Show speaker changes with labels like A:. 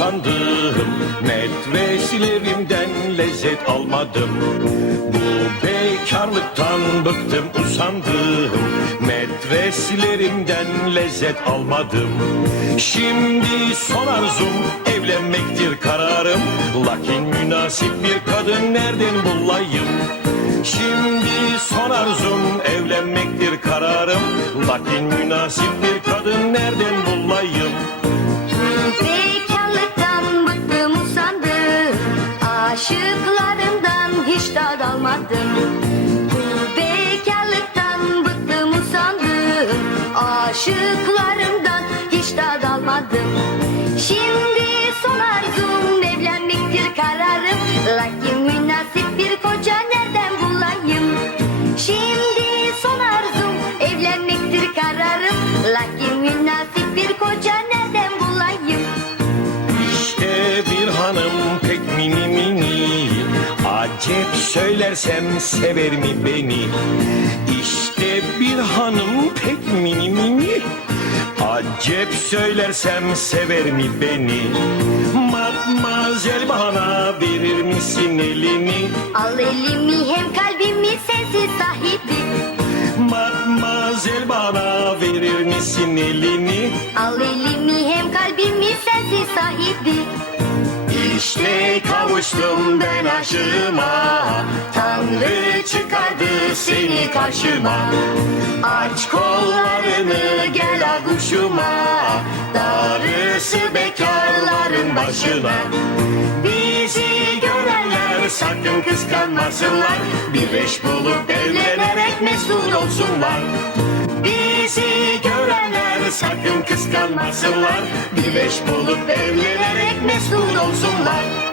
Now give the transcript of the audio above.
A: usandım. Medreselerimden lezzet almadım. Bu bekarlıktan bıktım usandım. Medreselerimden lezzet almadım. Şimdi son arzum evlenmektir kararım. Lakin münasip bir kadın nereden bulayım? Şimdi son arzum evlenmektir kararım. Lakin münasip bir
B: Aşıklarımdan hiç tad almadım Şimdi son arzum evlenmektir kararım. Lakin münasip bir koca nereden bulayım? Şimdi son arzum evlenmektir kararım. Lakin münasip bir koca nereden bulayım?
A: İşte bir hanım pek mini mini. Acep söylersem sever mi beni Bir hanım pek mini mini. Acep söylersem sever mi beni? Matmazel bana verir misin elini?
B: Al elimi hem kalbimi sensiz sahibi.
A: Matmazel bana verir misin elini?
B: Al elimi hem kalbimi sensiz sahibi.
A: İşte kavuştum ben aşığıma seni karşıma. Aç kollarını gel aguşuma Darısı bekarların başına. Bizi görenler sakın kıskanmasınlar. Bir eş bulup evlenerek mesut olsunlar. Bizi görenler sakın kıskanmasınlar. Bir eş bulup evlenerek mesut olsunlar